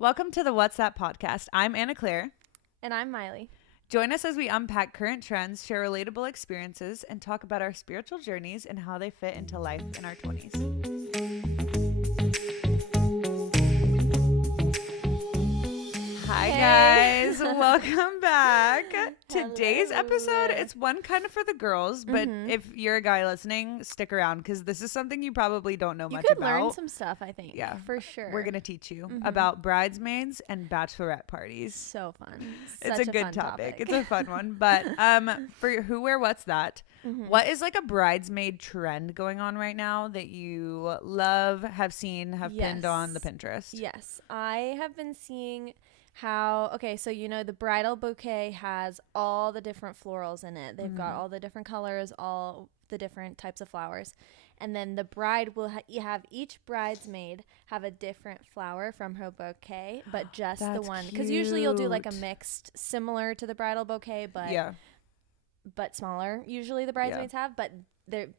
Welcome to the What's That podcast. I'm Anna Claire. And I'm Miley. Join us as we unpack current trends, share relatable experiences, and talk about our spiritual journeys and how they fit into life in our 20s. Hi guys, welcome back. Today's episode, it's one kind of for the girls, but if you're a guy listening, stick around because this is something you probably don't know much about. You could learn some stuff, I think. Yeah, for sure. We're going to teach you about bridesmaids and bachelorette parties. So fun. It's a good topic. It's a fun one. But for who, where, what's that? What is like a bridesmaid trend going on right now that you love, have seen, have pinned on the Pinterest? Yes, I have been seeing how, so the bridal bouquet has all the different florals in it. They've got all the different colors, all the different types of flowers. And then the bride will have each bridesmaid have a different flower from her bouquet, but just the one. Because usually you'll do like a mixed, similar to the bridal bouquet, but smaller. Usually the bridesmaids have, but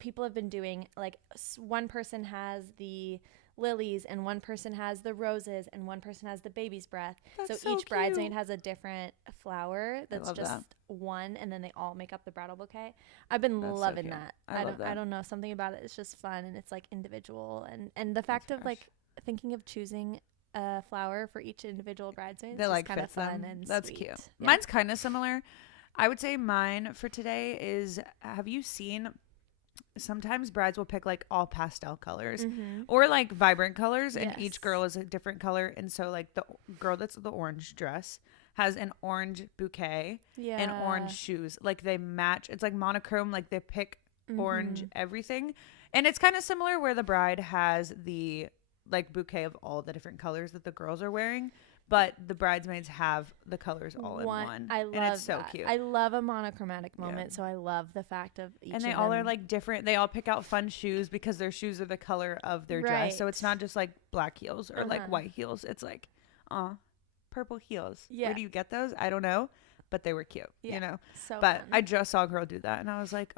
people have been doing like one person has the lilies and one person has the roses and one person has the baby's breath. So each bridesmaid has a different flower that's just one, and then they all make up the bridal bouquet. I've been loving that. I don't know, something about it. It's just fun, and it's like individual, and the fact of like thinking of choosing a flower for each individual bridesmaid is like kind of fun and that's sweet. Cute. Yeah. Mine's kind of similar. I would say mine for today is, have you seen sometimes brides will pick like all pastel colors or like vibrant colors, and each girl is a different color. And so like the girl that's the orange dress has an orange bouquet and orange shoes. Like they match. It's like monochrome. Like they pick orange everything. And it's kind of similar where the bride has the like bouquet of all the different colors that the girls are wearing. But the bridesmaids have the colors all in one. I love and it's so that. cute. I love a monochromatic moment, so I love the fact of each and they of all them. are like different. They all pick out fun shoes because their shoes are the color of their dress. So it's not just like black heels or like white heels. It's like, purple heels. Yeah. Where do you get those? I don't know. But they were cute, you know. But fun. I just saw a girl do that, and I was like,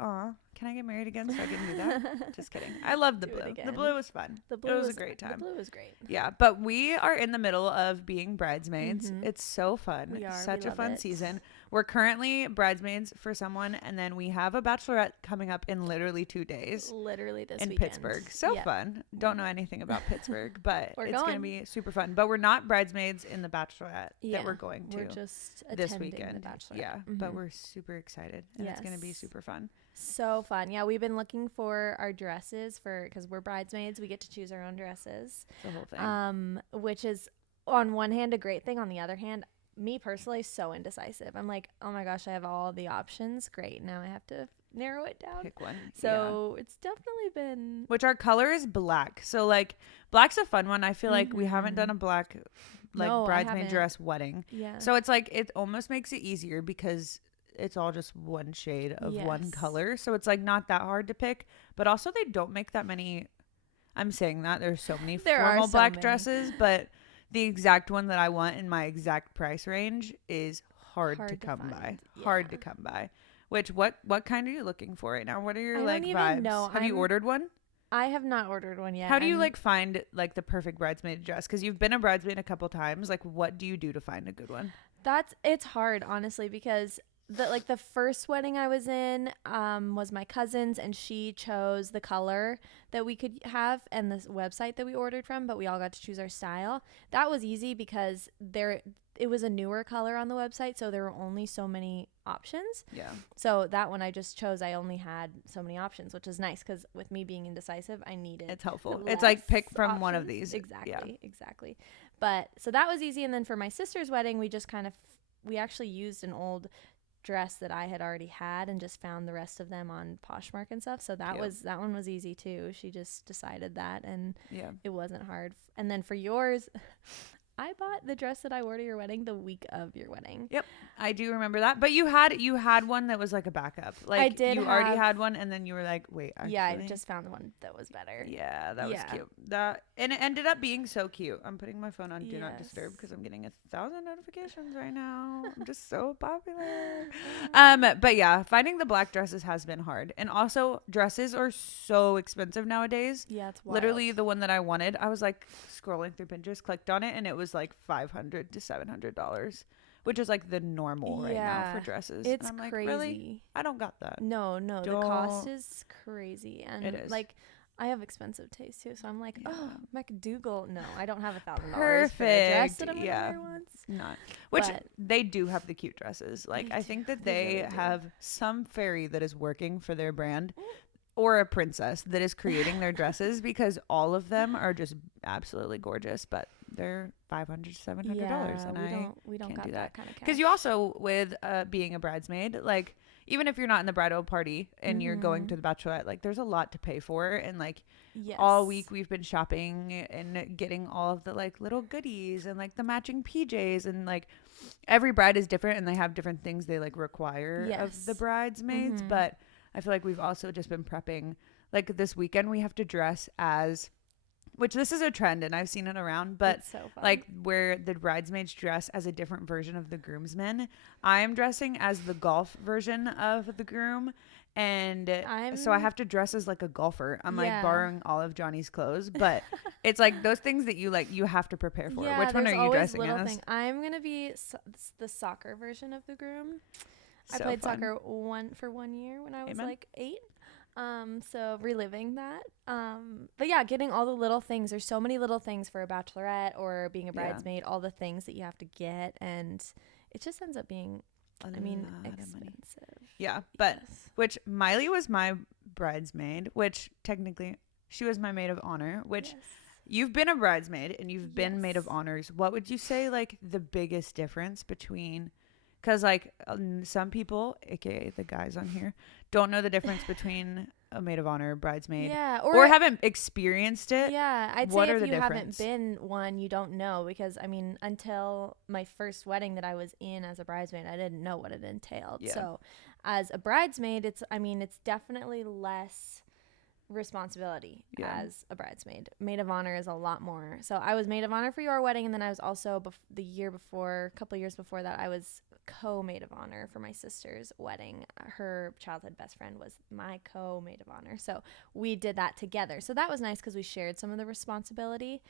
can I get married again so I can do that? Just kidding. I love the blue. The blue was fun. It was a great time. The blue was great. Yeah, but we are in the middle of being bridesmaids. It's so fun. We are. Such a fun season. We're currently bridesmaids for someone, and then we have a bachelorette coming up in literally 2 days. Literally this in weekend. Pittsburgh. So fun. Don't know anything about Pittsburgh, but it's going to be super fun. But we're not bridesmaids in the bachelorette that we're going to. We're just this weekend. The bachelorette. Yeah, but we're super excited, and it's going to be super fun. So fun. Yeah, we've been looking for our dresses because we're bridesmaids. We get to choose our own dresses. The whole thing. Which is on one hand a great thing. On the other hand, me personally, so indecisive. I'm like, oh my gosh, I have all the options. Great. Now I have to narrow it down. Pick one. So it's definitely been. Which our color is black. So like black's a fun one. I feel like we haven't done a black bridesmaid dress wedding. Yeah. So it's like it almost makes it easier because it's all just one shade of one color. So it's like not that hard to pick, but also they don't make that many. I'm saying that there's so many formal black dresses, but the exact one that I want in my exact price range is hard to come by. Yeah. Hard to come by. Which what kind are you looking for right now? What are your vibes? Have you ordered one? I have not ordered one yet. How do you find the perfect bridesmaid dress? Because you've been a bridesmaid a couple times. Like, what do you do to find a good one? It's hard, honestly, because the first wedding I was in was my cousin's, and she chose the color that we could have and the website that we ordered from, but we all got to choose our style. That was easy because it was a newer color on the website, so there were only so many options. Yeah. So that one I just chose. I only had so many options, which is nice because with me being indecisive, I needed. It's helpful. It's like pick from options. One of these. Exactly. But so that was easy, and then for my sister's wedding, we just we actually used an old dress that I had already had and just found the rest of them on Poshmark and stuff. So that one was easy too. She just decided that, and it wasn't hard. And then for yours, I bought the dress that I wore to your wedding the week of your wedding. Yep, I do remember that. But you had one that was like a backup. Like I did. You already had one, and then you were like, "Wait, actually." Yeah, I just found one that was better. Yeah, that was cute. And it ended up being so cute. I'm putting my phone on Do Not Disturb because I'm getting 1,000 notifications right now. I'm just so popular. But yeah, finding the black dresses has been hard, and also dresses are so expensive nowadays. Yeah, it's wild. Literally, the one that I wanted, I was like scrolling through Pinterest, clicked on it, and it was like $500 to $700, which is like the normal right now for dresses. It's and I'm crazy. Like, really? I don't got that. No, the cost is crazy. And it is. Like, I have expensive taste too, so I'm like, oh, McDougal. No, I don't have $1,000 Perfect. for a dress that I'm gonna wear once. Not. Which they do have the cute dresses. Like, I think that they really have some fairy that is working for their brand, or a princess that is creating their dresses, because all of them are just absolutely gorgeous, but they're $500 to $700, and we don't got that kind of cash. Because you also, with being a bridesmaid, like, even if you're not in the bridal party and you're going to the bachelorette, like, there's a lot to pay for. And like, all week we've been shopping and getting all of the like little goodies and like the matching PJs, and like every bride is different and they have different things they like require of the bridesmaids. But I feel like we've also just been prepping. Like, this weekend we have to dress as, which this is a trend and I've seen it around, but so like where the bridesmaids dress as a different version of the groomsmen. I am dressing as the golf version of the groom, and so I have to dress as like a golfer. I'm like borrowing all of Johnny's clothes, but it's like those things that you have to prepare for. Which one are you dressing as? I'm gonna be the soccer version of the groom. I played soccer for 1 year when I was like 8. So reliving that. But yeah, getting all the little things. There's so many little things for a bachelorette or being a bridesmaid, all the things that you have to get, and it just ends up being, expensive. Yeah, but which Miley was my bridesmaid, which technically she was my maid of honor, which you've been a bridesmaid and you've been maid of honors. What would you say like the biggest difference between, because like some people, aka the guys on here, don't know the difference between a maid of honor, bridesmaid, or haven't experienced it. I'd say if you haven't been one, you don't know, because I mean, until my first wedding that I was in as a bridesmaid, I didn't know what it entailed. So as a bridesmaid, it's definitely less responsibility as a bridesmaid. Maid of honor is a lot more. So I was maid of honor for your wedding, and then I was also a couple years before that, I was co-maid of honor for my sister's wedding. Her childhood best friend was my co-maid of honor, so we did that together. So that was nice because we shared some of the responsibility.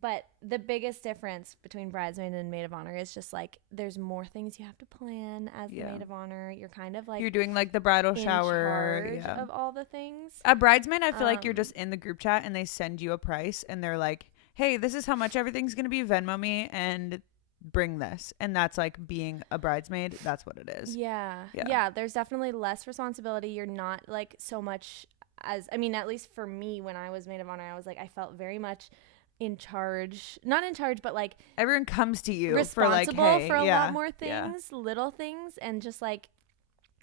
But the biggest difference between bridesmaid and maid of honor is just like there's more things you have to plan as the maid of honor. You're kind of like, you're doing like the bridal shower, in charge of all the things. A bridesmaid, I feel like you're just in the group chat and they send you a price and they're like, hey, this is how much everything's gonna be, Venmo me and bring this. And that's like being a bridesmaid. That's what it is. Yeah, there's definitely less responsibility. You're not like so much as, I mean, at least for me, when I was maid of honor, I was like, I felt very much not in charge, but like everyone comes to you responsible for like, hey, for a lot more things, little things, and just like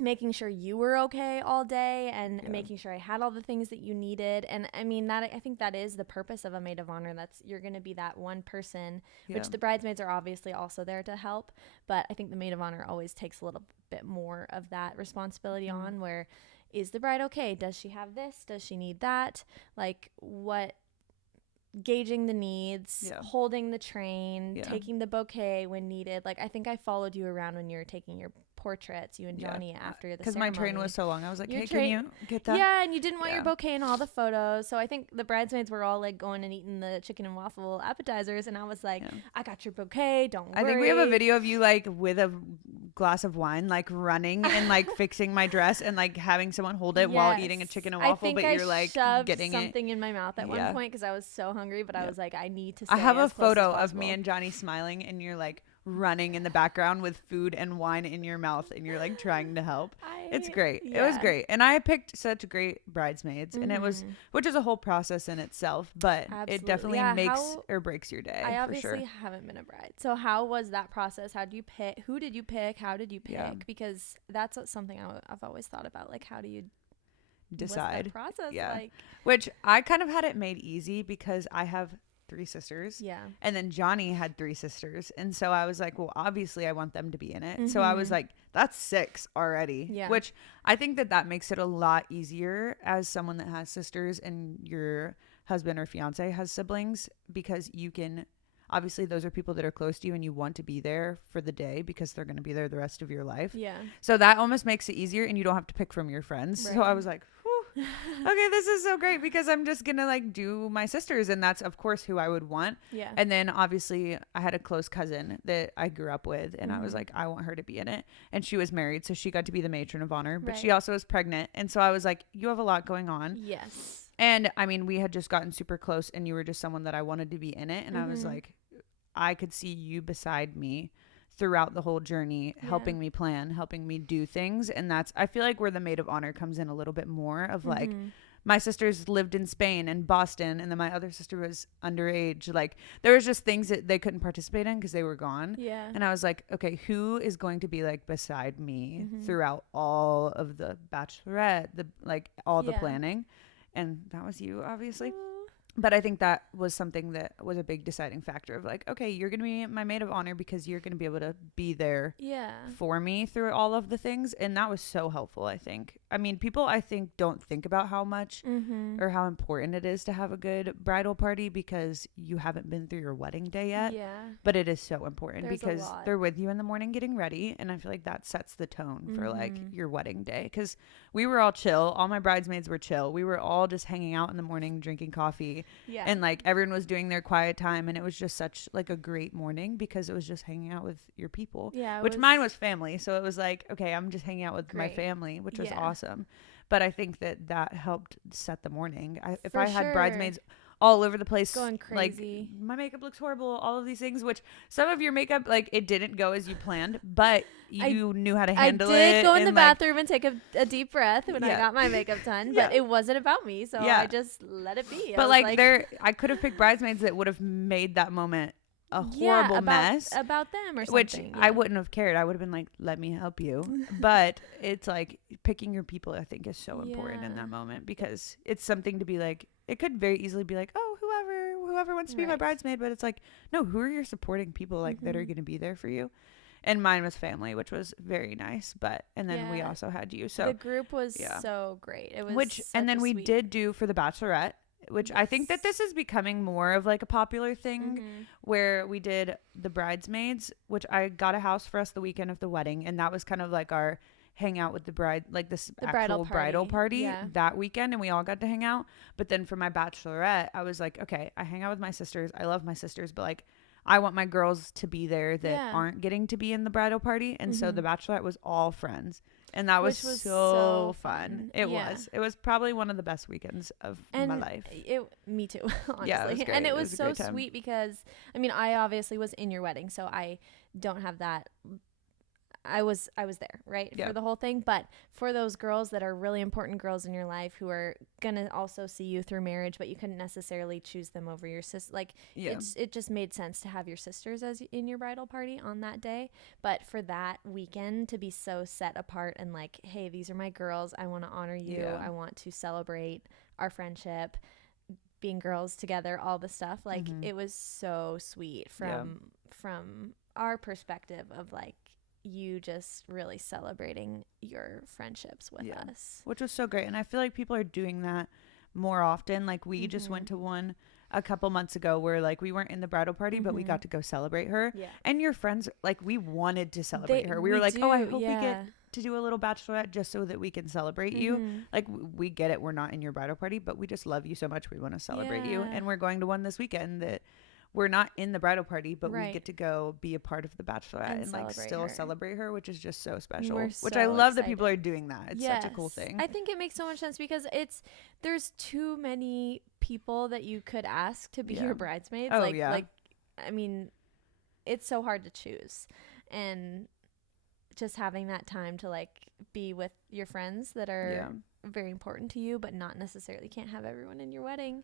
making sure you were okay all day and making sure I had all the things that you needed. And I mean, that I think that is the purpose of a maid of honor. That's, you're going to be that one person, which the bridesmaids are obviously also there to help, but I think the maid of honor always takes a little bit more of that responsibility on, where is the bride okay? Does she have this? Does she need that? Like, gauging the needs, holding the train, taking the bouquet when needed. Like, I think I followed you around when you were taking your portraits, you and Johnny, after the ceremony. Because my train was so long. I was like, hey, can you get that? Yeah, and you didn't want your bouquet in all the photos. So I think the bridesmaids were all like going and eating the chicken and waffle appetizers. And I was like, I got your bouquet. Don't worry. I think we have a video of you like with a glass of wine, like running and like fixing my dress and like having someone hold it while eating a chicken and waffle. But you're like getting something in my mouth at one point because I was so hungry. But I was like, I need to stay I have as a photo of me and Johnny smiling, and you're like running in the background with food and wine in your mouth, and you're like trying to help. It's great. It was great. And I picked such great bridesmaids, and it was, which is a whole process in itself, but it definitely makes or breaks your day. I obviously haven't been a bride. So how was that process? How did you pick? Who did you pick? How did you pick? Because that's something I've always thought about. Like, how do you decide? What's the process like? Which I kind of had it made easy because I have 3 sisters. And then Johnny had 3 sisters. And so I was like, well, obviously I want them to be in it. So I was like, that's 6 already. Which I think that makes it a lot easier as someone that has sisters and your husband or fiance has siblings, because you can, obviously those are people that are close to you and you want to be there for the day because they're going to be there the rest of your life. So that almost makes it easier and you don't have to pick from your friends. So I was like, whew. Okay, this is so great because I'm just gonna like do my sisters, and that's of course who I would want. Yeah. And then obviously I had a close cousin that I grew up with, and I was like, I want her to be in it. And she was married, so she got to be the matron of honor, but she also was pregnant, and so I was like, you have a lot going on. Yes. And I mean, we had just gotten super close, and you were just someone that I wanted to be in it, and I was like, I could see you beside me throughout the whole journey, helping me plan, helping me do things. And that's, I feel like where the maid of honor comes in a little bit more of like, my sisters lived in Spain and Boston, and then my other sister was underage. Like there was just things that they couldn't participate in because they were gone. Yeah. And I was like, okay, who is going to be like beside me throughout all of the bachelorette, the like all the planning? And that was you, obviously. But I think that was something that was a big deciding factor of like, okay, you're going to be my maid of honor because you're going to be able to be there for me through all of the things. And that was so helpful, I think. I mean, people, I think, don't think about how much or how important it is to have a good bridal party because you haven't been through your wedding day yet. Yeah. But it is so important because they're with you in the morning getting ready. And I feel like that sets the tone for like your wedding day. Because we were all chill. All my bridesmaids were chill. We were all just hanging out in the morning, drinking coffee. Yeah. And like everyone was doing their quiet time. And it was just such like a great morning because it was just hanging out with your people. Yeah. Which mine was family. So it was like, okay, I'm just hanging out with my family, which was awesome. But I think that helped set the morning. If I had bridesmaids all over the place going crazy, like my makeup looks horrible, all of these things, which some of your makeup, like it didn't go as you planned, but you knew how to handle it. I did go in the bathroom and take a deep breath when I got my makeup done, but it wasn't about me, so I just let it be. But like I could have picked bridesmaids that would have made that moment a horrible mess about them or something, which I wouldn't have cared. I would have been like, let me help you. But it's like picking your people, I think, is so important in that moment because it's something to be like, it could very easily be like, oh, whoever wants to be my bridesmaid, but it's like, no, who are your supporting people like that are going to be there for you? And mine was family, which was very nice. But and then we also had you, so the group was so great. It was and then we did do for the bachelorette, which I think that this is becoming more of like a popular thing where we did the bridesmaids, which I got a house for us the weekend of the wedding. And that was kind of like our hang out with the bride, like this actual bridal party that weekend. And we all got to hang out. But then for my bachelorette, I was like, okay, I hang out with my sisters. I love my sisters, but like, I want my girls to be there that aren't getting to be in the bridal party. And so the bachelorette was all friends. And that was so fun. It was probably one of the best weekends of my life. Me too, honestly. Yeah, it was great. And it was so sweet because, I mean, I obviously was in your wedding, so I don't have that. I was there, right, for the whole thing. But for those girls that are really important girls in your life who are gonna also see you through marriage, but you couldn't necessarily choose them over your sister, like it just made sense to have your sisters as in your bridal party on that day. But for that weekend to be so set apart and like, hey, these are my girls. I want to honor you. I want to celebrate our friendship, being girls together, all the stuff. Like it was so sweet from our perspective of like, you just really celebrating your friendships with us, which was so great. And I feel like people are doing that more often. Like we just went to one a couple months ago where like we weren't in the bridal party, but we got to go celebrate her. And your friends, like we wanted to celebrate her. We were like, oh, I hope we get to do a little bachelorette just so that we can celebrate you. Like we get it, we're not in your bridal party, but we just love you so much, we want to celebrate you. And we're going to one this weekend that we're not in the bridal party, but we get to go be a part of the bachelorette and like still celebrate her, which is just so special. Which I love that people are doing that. It's such a cool thing. I think it makes so much sense because there's too many people that you could ask to be your bridesmaids. Like I mean, it's so hard to choose, and just having that time to like be with your friends that are very important to you, but not necessarily can't have everyone in your wedding.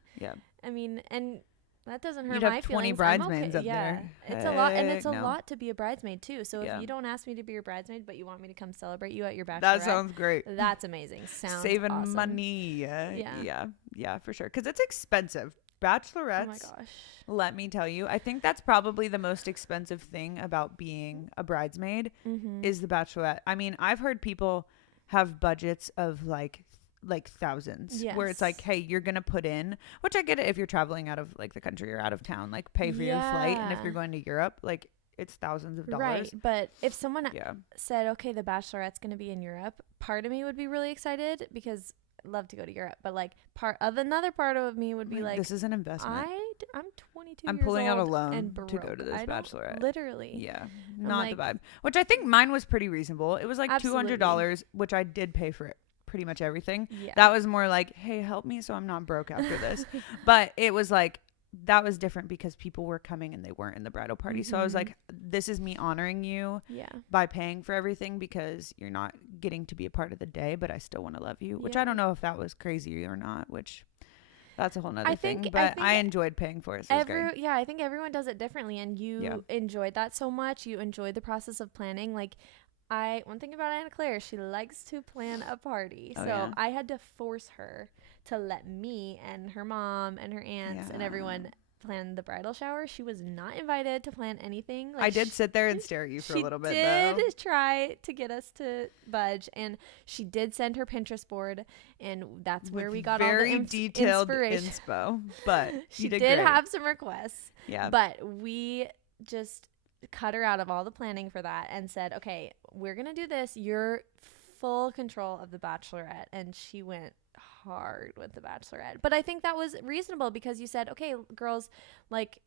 I mean, and that doesn't hurt my feelings. 20 bridesmaids up there. It's a lot, and it's a lot to be a bridesmaid too. So if you don't ask me to be your bridesmaid, but you want me to come celebrate you at your bachelorette, that sounds great. That's amazing. Sounds saving awesome. Money. Yeah, for sure. Because it's expensive. Bachelorettes. Oh my gosh. Let me tell you, I think that's probably the most expensive thing about being a bridesmaid is the bachelorette. I mean, I've heard people have budgets of like thousands where it's like, hey, you're gonna put in, which I get it if you're traveling out of like the country or out of town, like pay for your flight, and if you're going to Europe, like it's thousands of dollars, right? But if someone said, okay, the bachelorette's gonna be in Europe, part of me would be really excited because love to go to Europe, but like another part of me would be like, this is an investment. I'm 22 I'm years pulling out a old loan and to go to this bachelorette. Literally. Yeah, not the vibe. Which I think mine was pretty reasonable. It was like $200, which I did pay for it. Pretty much everything. Yeah. That was more like, hey, help me so I'm not broke after this. But it was like, that was different because people were coming and they weren't in the bridal party. So I was like, this is me honoring you by paying for everything because you're not getting to be a part of the day, but I still want to love you, which I don't know if that was crazy or not, which that's a whole nother thing. But I enjoyed paying for it. So yeah, I think everyone does it differently, and you enjoyed that so much. You enjoyed the process of planning. Like, one thing about Anna Claire, she likes to plan a party. I had to force her to let me and her mom and her aunts and everyone plan the bridal shower. She was not invited to plan anything. Like, I did sit there and stare at you for a little bit, though. She did try to get us to budge, and she did send her Pinterest board, and that's where we got all the very detailed inspo. But she did have some requests. Yeah. But we just cut her out of all the planning for that and said, okay, we're gonna do this, you're full control of the bachelorette. And she went hard with the bachelorette, but I think that was reasonable because you said, okay, girls, like,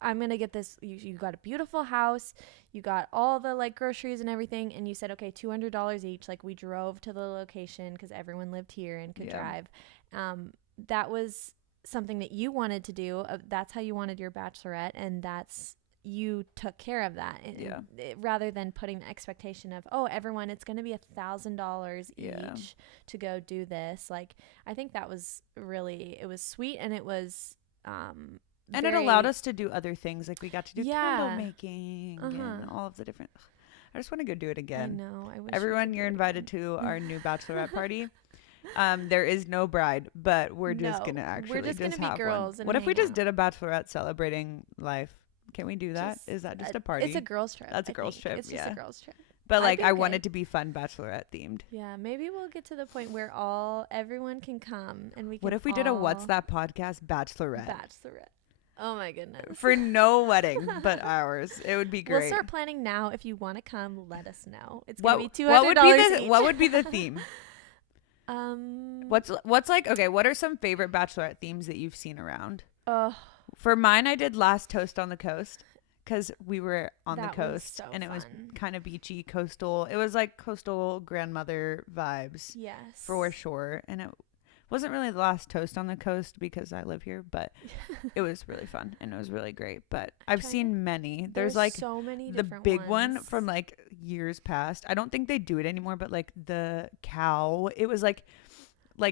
I'm gonna get this, you got a beautiful house, you got all the like groceries and everything, and you said, okay, $200 each. Like, we drove to the location because everyone lived here and could drive. That was something that you wanted to do. That's how you wanted your bachelorette, and you took care of that, rather than putting the expectation of, oh, everyone, it's going to be $1,000 each to go do this. Like, I think that was really, it was sweet, and it was and it allowed us to do other things. Like, we got to do candle making and all of the different. I just want to go do it again. I know. I wish everyone, you're invited to our new bachelorette party. There is no bride, but we're just gonna actually just gonna have be girls. One. What if we just did a bachelorette celebrating life? Can we do that? Is that just a party? It's a girls trip. That's a girls trip. It's just a girls trip. But like, I want it to be fun bachelorette themed. Yeah, maybe we'll get to the point where everyone can come and we can. What if we did a What's That podcast bachelorette? Oh my goodness. For no wedding but ours. It would be great. We'll start planning now. If you want to come, let us know. It's going to be $200 each. What would be the theme? What's like, okay, what are some favorite bachelorette themes that you've seen around? For mine, I did Last Toast on the Coast because we were on the coast and it was kind of beachy, coastal. It was like coastal grandmother vibes. Yes. For sure. And it wasn't really the last toast on the coast because I live here, but it was really fun and it was really great. But I've seen many. There's like so many the big one from like years past. I don't think they do it anymore, but like the cow, it was like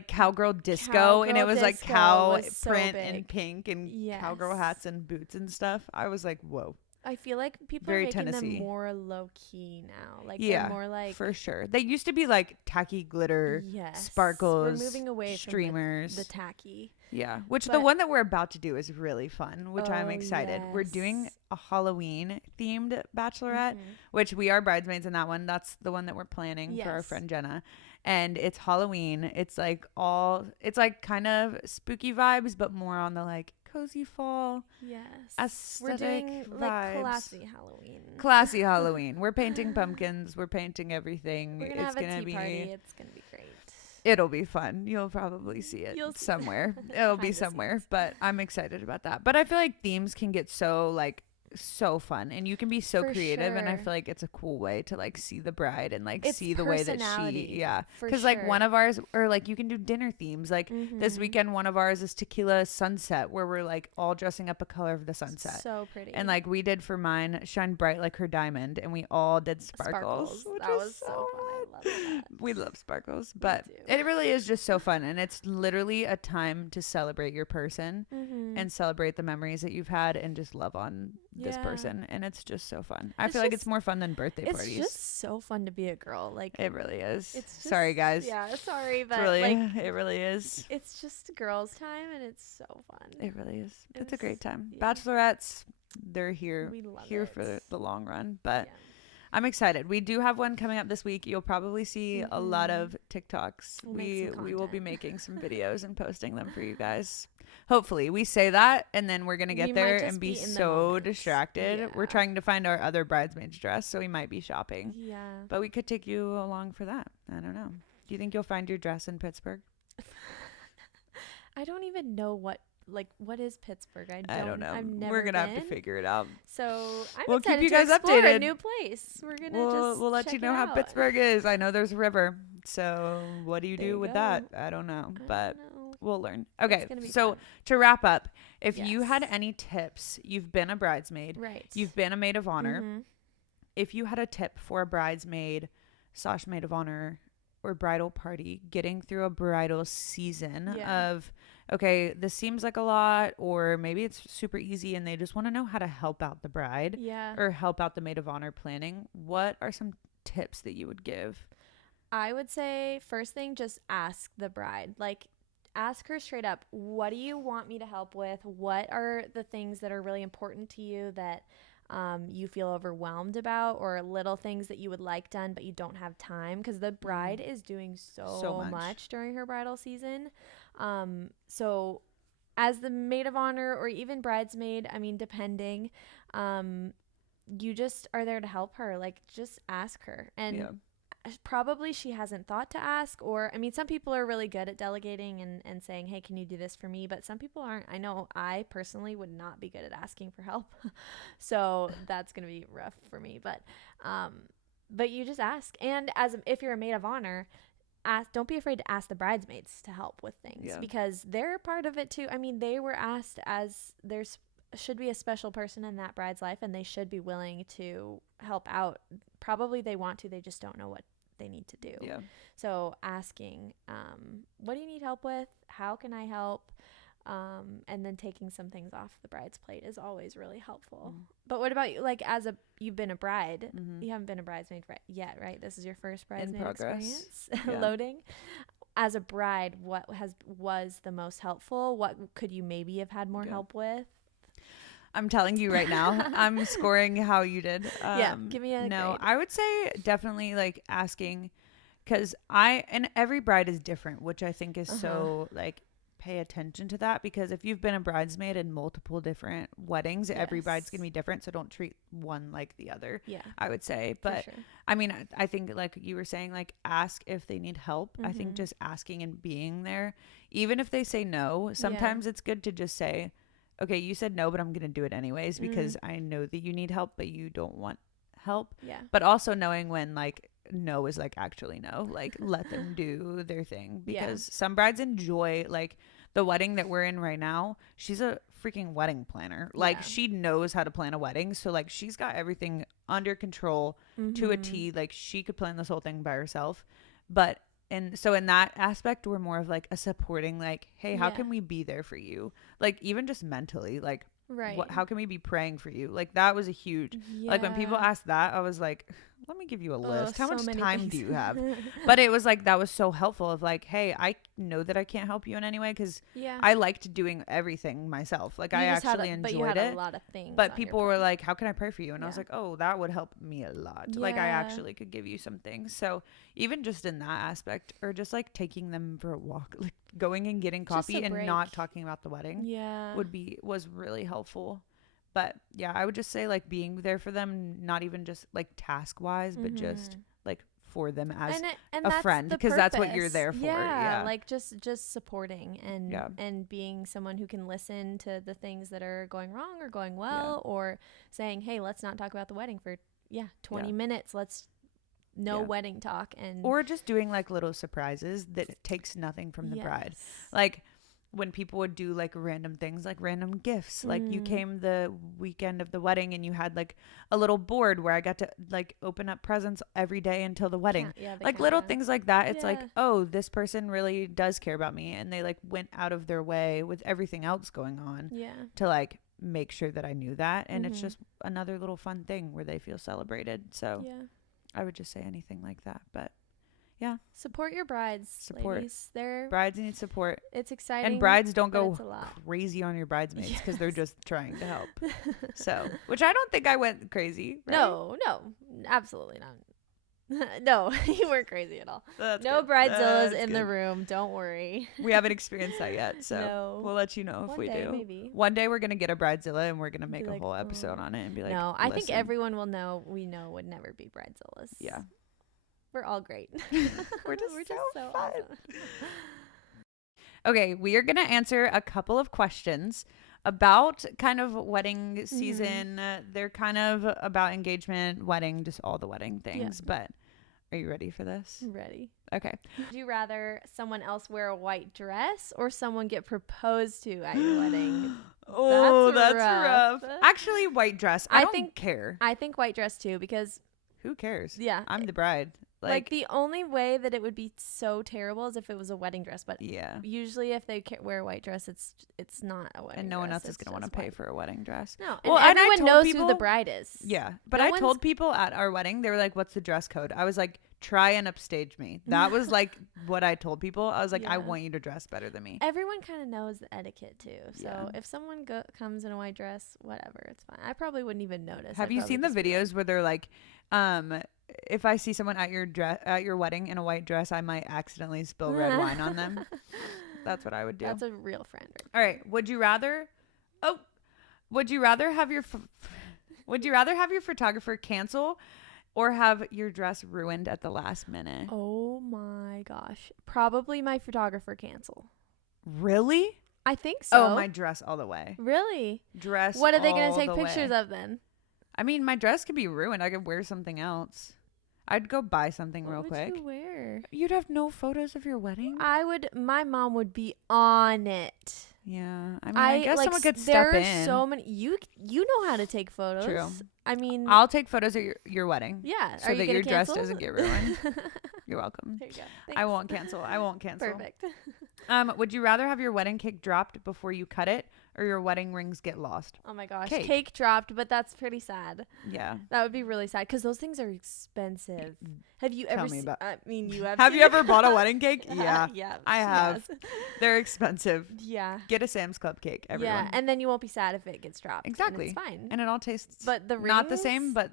cowgirl disco, and it was like cow print and pink and cowgirl hats and boots and stuff. I was like, whoa. I feel like people are making them more low key now. Like, they're more like, for sure. They used to be like tacky glitter, sparkles, we're moving away streamers, from the tacky. Yeah, which the one that we're about to do is really fun, which I'm excited. We're doing a Halloween themed bachelorette, which we are bridesmaids in that one. That's the one that we're planning for our friend Jenna. And it's Halloween. It's like kind of spooky vibes, but more on the like cozy fall. Yes. Aesthetic we're doing vibes. Like classy Halloween. Classy Halloween. We're painting pumpkins. We're painting everything. We're gonna have a tea party. It's gonna be great. It'll be fun. You'll probably see it somewhere. It'll be somewhere, but I'm excited about that. But I feel like themes can get so fun and you can be so creative, and I feel like it's a cool way to like see the bride and like see the way that she because like one of ours, or like you can do dinner themes like this weekend. One of ours is tequila sunset, where we're like all dressing up a color of the sunset. So pretty. And like we did for mine, shine bright like her diamond, and we all did sparkles. That was so fun. I love that. We love sparkles, but it really is just so fun, and it's literally a time to celebrate your person and celebrate the memories that you've had and just love on this person, and it's just so fun. I feel like it's more fun than birthday parties. It's just so fun to be a girl. Like, it really is. Sorry guys. Yeah, sorry, but it really is. It's just girls' time, and it's so fun. It really is. It's a great time. Bachelorettes, they're here for the long run, but I'm excited. We do have one coming up this week. You'll probably see a lot of TikToks. We will be making some videos and posting them for you guys. Hopefully. We say that, and then we're going to get there and be so distracted. Yeah. We're trying to find our other bridesmaid's dress, so we might be shopping. Yeah. But we could take you along for that. I don't know. Do you think you'll find your dress in Pittsburgh? I don't even know what is Pittsburgh. I don't know. I've never We're gonna been. have to figure it out. So we'll excited keep you to guys explore updated. a new place. We're gonna we'll let you know how Pittsburgh is. I know there's a river. So what do you do with that? I don't know, but we'll learn. Okay, so fun. To wrap up, if you had any tips, you've been a bridesmaid, right? You've been a maid of honor. Mm-hmm. If you had a tip for a bridesmaid / maid of honor or bridal party getting through a bridal season of, okay, this seems like a lot, or maybe it's super easy and they just want to know how to help out the bride or help out the maid of honor planning, what are some tips that you would give? I would say first thing, just ask the bride. Like, ask her straight up, what do you want me to help with? What are the things that are really important to you that you feel overwhelmed about, or little things that you would like done but you don't have time? Because the bride is doing so much during her bridal season. So as the maid of honor or even bridesmaid, I mean, depending, you just are there to help her. Like, just ask her. And probably she hasn't thought to ask, or I mean, some people are really good at delegating and saying, hey, can you do this for me? But some people aren't. I know I personally would not be good at asking for help. So that's going to be rough for me. But you just ask. And if you're a maid of honor, don't be afraid to ask the bridesmaids to help with things because they're part of it too. I mean, they were asked, as there's should be a special person in that bride's life, and they should be willing to help out. Probably they want to, they just don't know what they need to do. Yeah. So asking, what do you need help with? How can I help? And then taking some things off the bride's plate is always really helpful. But what about you? Like, you've been a bride, you haven't been a bridesmaid yet, right? This is your first bridesmaid experience. Loading. As a bride, what was the most helpful? What could you maybe have had more help with? I'm telling you right now, I'm scoring how you did. Give me a grade. I would say definitely like asking, because and every bride is different, which I think is so like, pay attention to that, because if you've been a bridesmaid in multiple different weddings, every bride's gonna be different, so don't treat one like the other. I would say. But sure. I mean, I think like you were saying, like, ask if they need help. I think just asking and being there, even if they say no, sometimes it's good to just say, okay, you said no, but I'm going to do it anyways because I know that you need help, but you don't want help. Yeah. But also knowing when like no is like actually no, like let them do their thing, because some brides enjoy, like the wedding that we're in right now, she's a freaking wedding planner. Like she knows how to plan a wedding. So like she's got everything under control to a T. Like she could plan this whole thing by herself. And so in that aspect, we're more of like a supporting, like, hey, how can we be there for you? Like, even just mentally, like, how can we be praying for you? Like, that was a huge, like, when people asked that, I was like, let me give you a list. How much time do you have? But it was like, that was so helpful of like, hey, I know that I can't help you in any way because I liked doing everything myself. Like, I actually enjoyed it. But you had a lot of things. But people were like, how can I pray for you? And I was like, oh, that would help me a lot. Yeah. Like, I actually could give you some things. So even just in that aspect, or just like taking them for a walk, like going and getting coffee and not talking about the wedding was really helpful. But yeah, I would just say like being there for them, not even just like task wise, but just like for them as a friend, because that's what you're there for. Yeah, like just supporting and being someone who can listen to the things that are going wrong or going well, or saying, hey, let's not talk about the wedding for 20 minutes. Let's wedding talk, or just doing like little surprises that takes nothing from the bride. Like when people would do like random things, like random gifts, like you came the weekend of the wedding and you had like a little board where I got to like open up presents every day until the wedding. Like little things like that. It's like, oh, this person really does care about me, and they like went out of their way with everything else going on to like make sure that I knew that. And it's just another little fun thing where they feel celebrated. So I would just say anything like that. But support your brides. Ladies. Brides need support. It's exciting. And brides don't go crazy on your bridesmaids because they're just trying to help. So, which I don't think I went crazy. Right? No, absolutely not. No, you weren't crazy at all. That's no good. Bridezillas in the room. Don't worry. We haven't experienced that yet, so we'll let you know if we do. Maybe. One day we're gonna get a Bridezilla and we're gonna make a whole episode on it and be like, no, I think everyone will know. We know would never be Bridezillas. Yeah. We're all great. We're just so fun. Awesome. Okay, we are going to answer a couple of questions about kind of wedding season. They're kind of about engagement, wedding, just all the wedding things. But are you ready for this? I'm ready. Okay. Would you rather someone else wear a white dress or someone get proposed to at your wedding? Oh, that's rough. Actually, white dress. I don't care. I think white dress too, because who cares? Yeah. I'm the bride. Like the only way that it would be so terrible is if it was a wedding dress. But yeah, usually if they wear a white dress, it's not a wedding dress. And no one else is going to want to pay for a wedding dress. No. And everyone knows who the bride is. Yeah. But I told people at our wedding, they were like, what's the dress code? I was like, try and upstage me. That was like what I told people. I was like, I want you to dress better than me. Everyone kind of knows the etiquette too. So if someone comes in a white dress, whatever, it's fine. I probably wouldn't even notice. Have you seen the videos where they're like, if I see someone at your wedding in a white dress, I might accidentally spill red wine on them? That's what I would do. That's a real friend. All right. Would you rather have your photographer cancel or have your dress ruined at the last minute? Oh my gosh. Probably my photographer cancel. Really? I think so. Oh, my dress all the way. Really? Dress. What are they going to take pictures of then? I mean, my dress could be ruined. I could wear something else. I'd go buy something real quick. What would you wear? You'd have no photos of your wedding? My mom would be on it. Yeah. I mean, I guess someone could step in. There are so many. You know how to take photos. True. I mean, I'll take photos of your wedding. Yeah. So that your dress doesn't get ruined. You're welcome. There you go. Thanks. I won't cancel. Perfect. Would you rather have your wedding cake dropped before you cut it or your wedding rings get lost? Oh my gosh. Cake dropped, but that's pretty sad. Yeah. That would be really sad because those things are expensive. Have you ever seen? I mean, you have. Have you ever bought a wedding cake? Yeah. Yeah. I have. Yes. They're expensive. Yeah. Get a Sam's Club cake, everyone. Yeah, and then you won't be sad if it gets dropped. Exactly. And it's fine. And it all tastes but the rings, not the same, but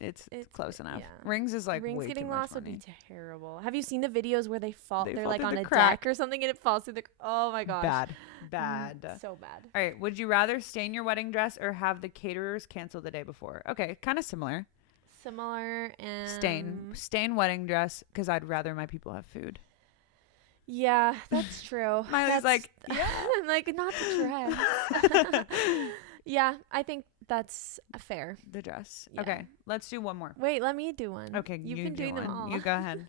it's close enough. Yeah. Rings is like rings way getting too much lost money. would be terrible. Have you seen the videos where they're fall like on a deck or something and it falls through the oh my gosh. Bad. So bad. All right, would you rather stain your wedding dress or have the caterers cancel the day before? Okay, kind of similar. And stain wedding dress because I'd rather my people have food. Yeah, that's true. Miley's like, yeah. I'm like, not the dress. Yeah, I think that's fair. The dress. Yeah. Okay, let's do one more. Wait, let me do one. Okay, you've been doing them all. You go ahead.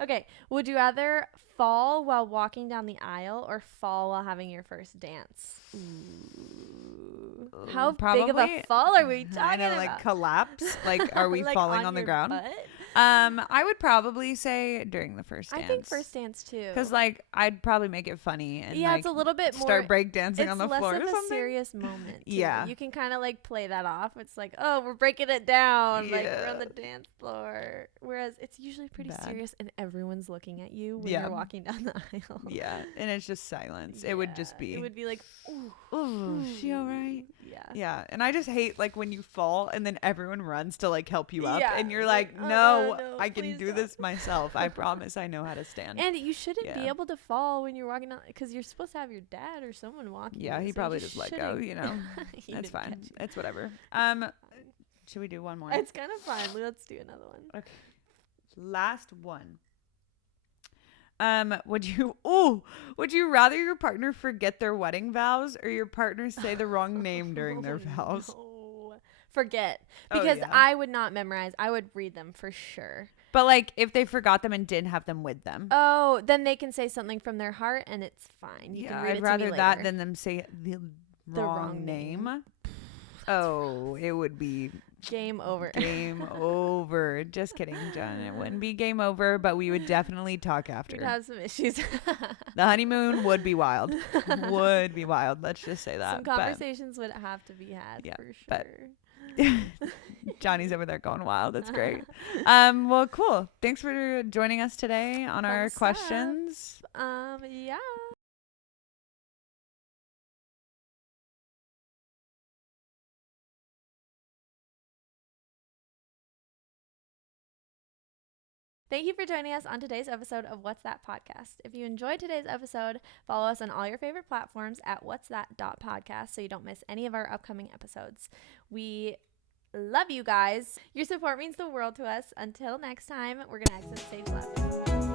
Okay, would you rather fall while walking down the aisle or fall while having your first dance? Ooh. How big of a fall are we talking about? Like collapse? Like, are we like falling on the ground? Butt? I would probably say during the first dance. I think first dance too. Because like I'd probably make it funny and it's a little bit more start break dancing on the floor. It's less of a serious moment. Too. Yeah, you can kind of like play that off. It's like, oh, we're breaking it down. Like we're on the dance floor. Whereas it's usually pretty serious and everyone's looking at you when you're walking down the aisle. Yeah, and it's just silence. It would just be. It would be like, ooh, she all right? Yeah. Yeah, and I just hate like when you fall and then everyone runs to like help you up, and you're like, no, I can do this myself. I promise I know how to stand. And you shouldn't be able to fall when you're walking out because you're supposed to have your dad or someone walking. Yeah, he probably just let go. You know, that's fine. It's whatever. Should we do one more? It's kind of fun. Let's do another one. Okay. Last one. Would you rather your partner forget their wedding vows or your partner say the wrong name during their vows? No. Forget. Because I would not memorize. I would read them for sure. But like if they forgot them and didn't have them with them. Oh, then they can say something from their heart and it's fine. You can read I'd rather that than them say the wrong name. Oh, it would be game over. Game over. Just kidding, John. It wouldn't be game over, but we would definitely talk after. We'd have some issues. The honeymoon would be wild. Would be wild. Let's just say that. Some conversations would have to be had for sure. Johnny's over there going wild. That's great. Well, cool. Thanks for joining us today on our questions. Yeah. Thank you for joining us on today's episode of What's That Podcast. If you enjoyed today's episode, follow us on all your favorite platforms at whatsthat.podcast so you don't miss any of our upcoming episodes. We Love you guys. Your support means the world to us. Until next time, we're going to exit stage left.